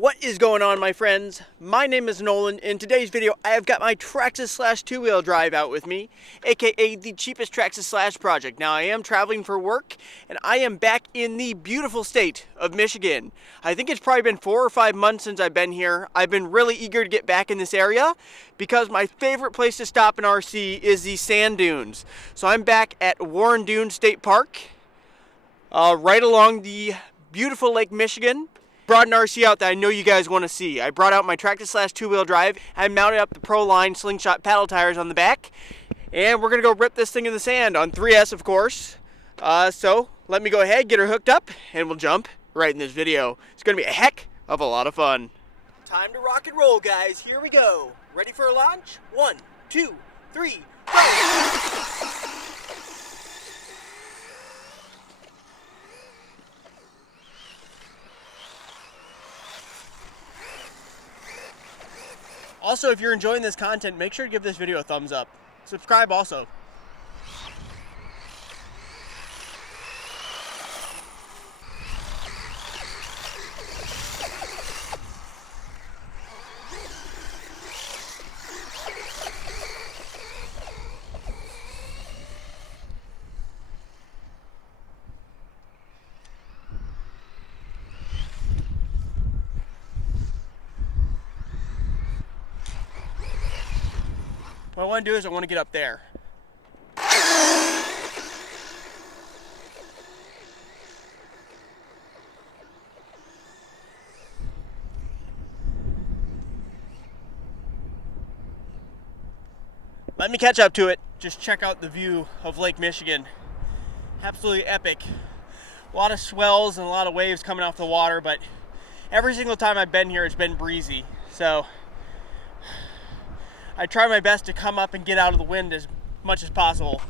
What is going on, my friends? My name is Nolan. In today's video, I have got my Traxxas Slash two-wheel drive out with me, aka the Cheapest Traxxas Slash Project. Now, I am traveling for work, and I am back in the beautiful state of Michigan. I think it's probably been 4 or 5 months since I've been here. I've been really eager to get back in this area because my favorite place to stop in RC is the sand dunes. So I'm back at Warren Dunes State Park, right along the beautiful Lake Michigan. Brought an RC out that I know you guys want to see. I brought out my Traxxas Slash two-wheel drive. I mounted up the Proline Slingshot Paddle Tires on the back, and we're gonna go rip this thing in the sand on 3S, of course. So let me go ahead, get her hooked up, and we'll jump right in this video. It's gonna be a heck of a lot of fun. Time to rock and roll, guys. Here we go. Ready for a launch? 1, 2, 3, go! Also, if you're enjoying this content, make sure to give this video a thumbs up. Subscribe also. What I want to do is I want to get up there. Let me catch up to it. Just check out the view of Lake Michigan. Absolutely epic. A lot of swells and a lot of waves coming off the water, but every single time I've been here, it's been breezy. So I try my best to come up and get out of the wind as much as possible.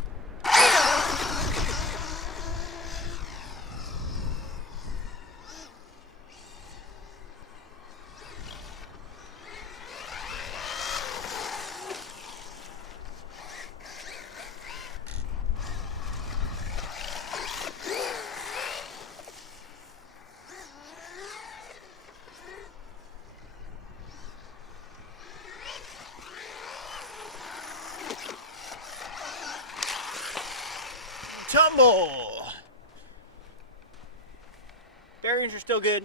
Tumble! Bearings are still good.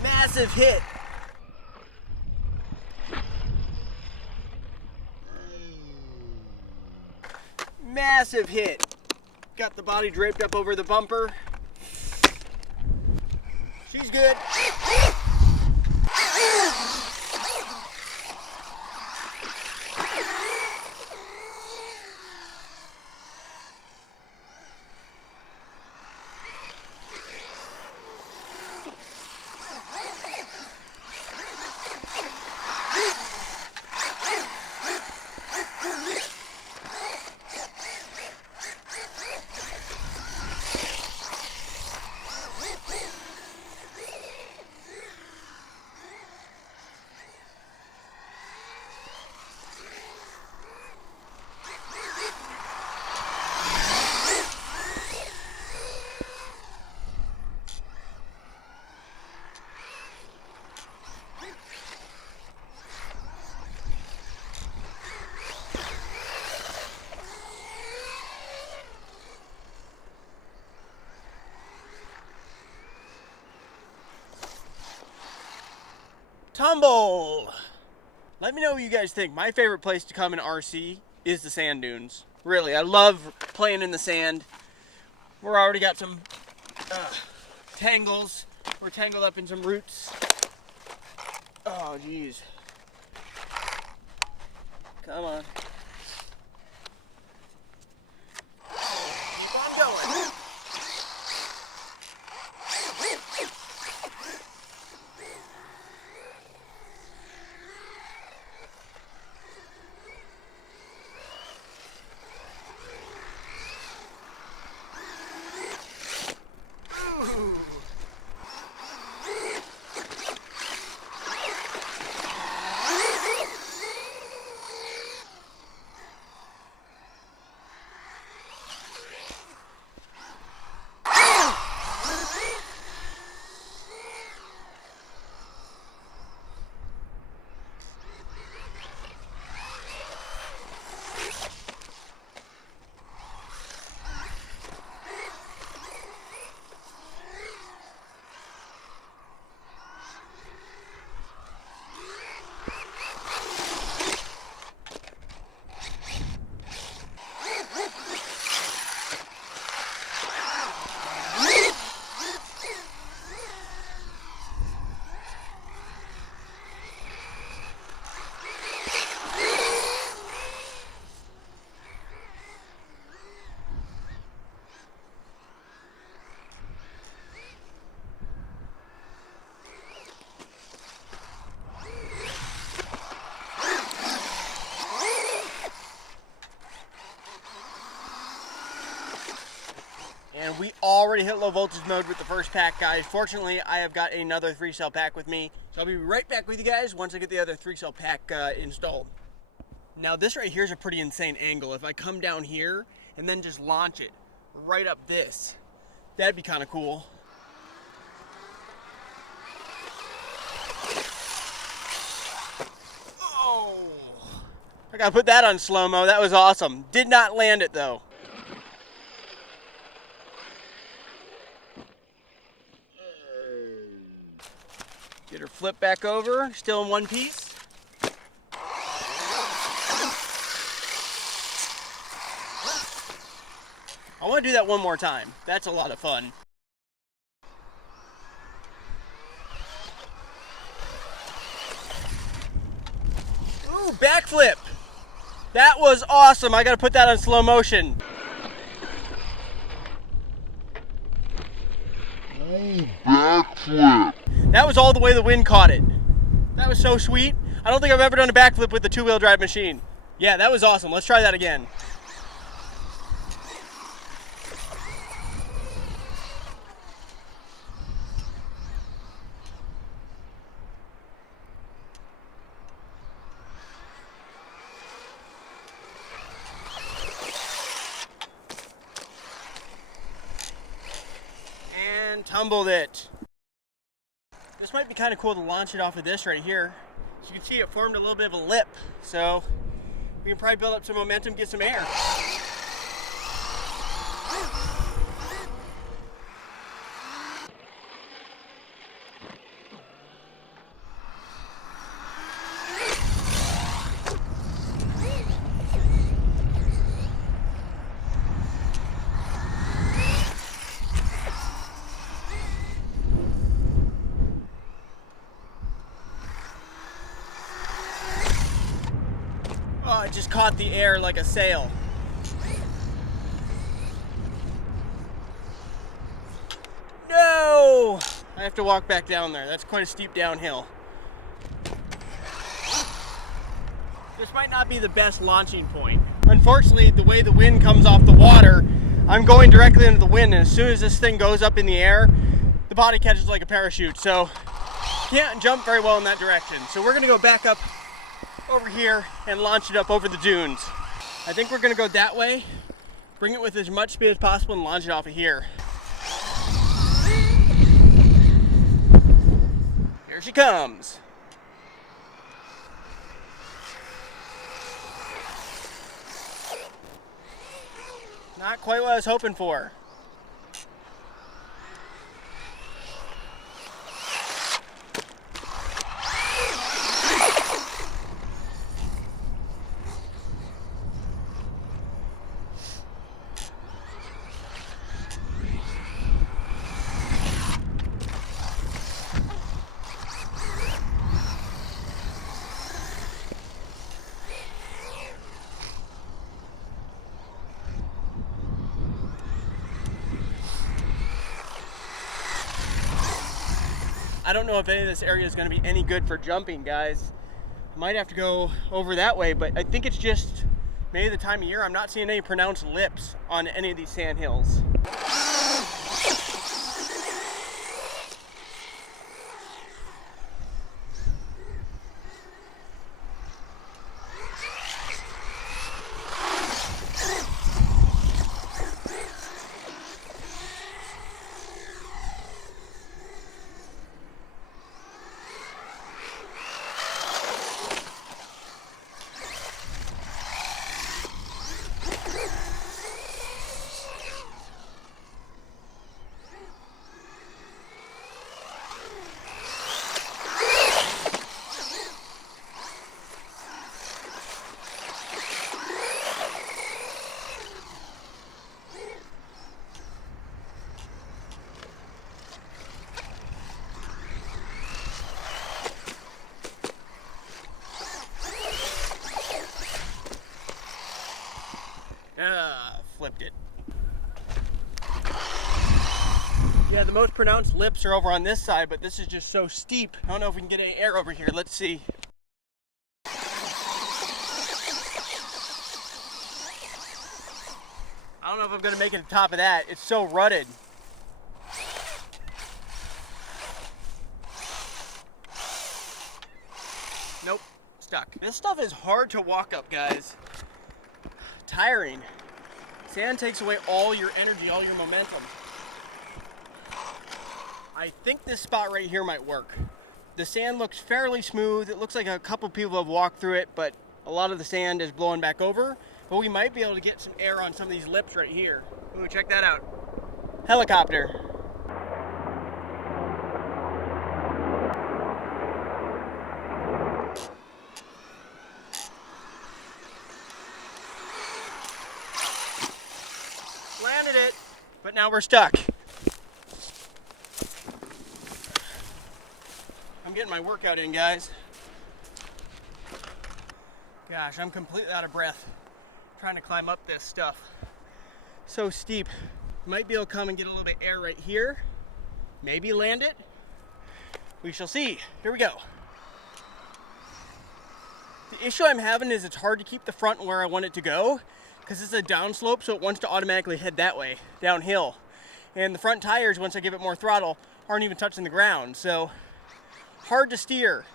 Massive hit. Massive hit. Got the body draped up over the bumper. She's good. Tumble! Let me know what you guys think. My favorite place to come in RC is the sand dunes. Really, I love playing in the sand. We're already got some tangles. We're tangled up in some roots. Oh, geez. Come on. Keep on going. already hit low voltage mode with the first pack, guys. Fortunately, I have got another 3-cell pack with me. So I'll be right back with you guys once I get the other 3-cell pack installed. Now this right here is a pretty insane angle. If I come down here and then just launch it right up this, that'd be kind of cool. Oh, I gotta put that on slow-mo. That was awesome. Did not land it though. Get her flipped back over, still in one piece. I want to do that one more time. That's a lot of fun. Ooh, backflip. That was awesome. I got to put that on slow motion. Ooh, backflip. That was all the way the wind caught it. That was so sweet. I don't think I've ever done a backflip with the 2-wheel drive machine. Yeah, that was awesome. Let's try that again. And tumbled it. This might be kind of cool to launch it off of this right here. As you can see, it formed a little bit of a lip, so we can probably build up some momentum, get some air. Oh, it just caught the air like a sail. No! I have to walk back down there. That's quite a steep downhill. This might not be the best launching point. Unfortunately, the way the wind comes off the water, I'm going directly into the wind, and as soon as this thing goes up in the air, the body catches like a parachute, so can't jump very well in that direction. So we're gonna go back up over here and launch it up over the dunes. I think we're gonna go that way, bring it with as much speed as possible and launch it off of here. Here she comes. Not quite what I was hoping for. I don't know if any of this area is going to be any good for jumping, guys. I might have to go over that way, but I think it's just maybe the time of year. I'm not seeing any pronounced lips on any of these sand hills. Flipped it. Yeah, the most pronounced lips are over on this side, but this is just so steep. I don't know if we can get any air over here. Let's see. I don't know if I'm gonna make it to the top of that. It's so rutted. stuck. This stuff is hard to walk up, guys. Tiring. Sand takes away all your energy, all your momentum. I think this spot right here might work. The sand looks fairly smooth. It looks like a couple people have walked through it, but a lot of the sand is blowing back over. But we might be able to get some air on some of these lips right here. Ooh, check that out. Helicopter. Landed it, but now we're stuck. I'm getting my workout in, guys. Gosh, I'm completely out of breath trying to climb up this stuff. So steep. Might be able to come and get a little bit of air right here. Maybe land it. We shall see. Here we go. The issue I'm having is it's hard to keep the front where I want it to go because it's a downslope, so it wants to automatically head that way, downhill. And the front tires, once I give it more throttle, aren't even touching the ground. So hard to steer.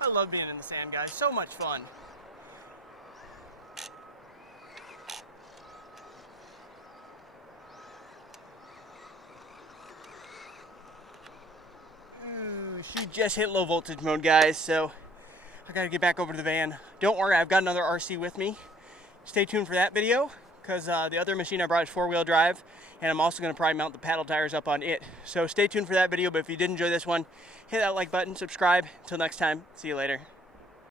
I love being in the sand, guys. So much fun. Ooh, she just hit low voltage mode, guys, so I gotta get back over to the van. Don't worry, I've got another RC with me. Stay tuned for that video, because the other machine I brought is 4-wheel drive, and I'm also gonna probably mount the paddle tires up on it. So stay tuned for that video, but if you did enjoy this one, hit that like button, subscribe. Until next time, see you later.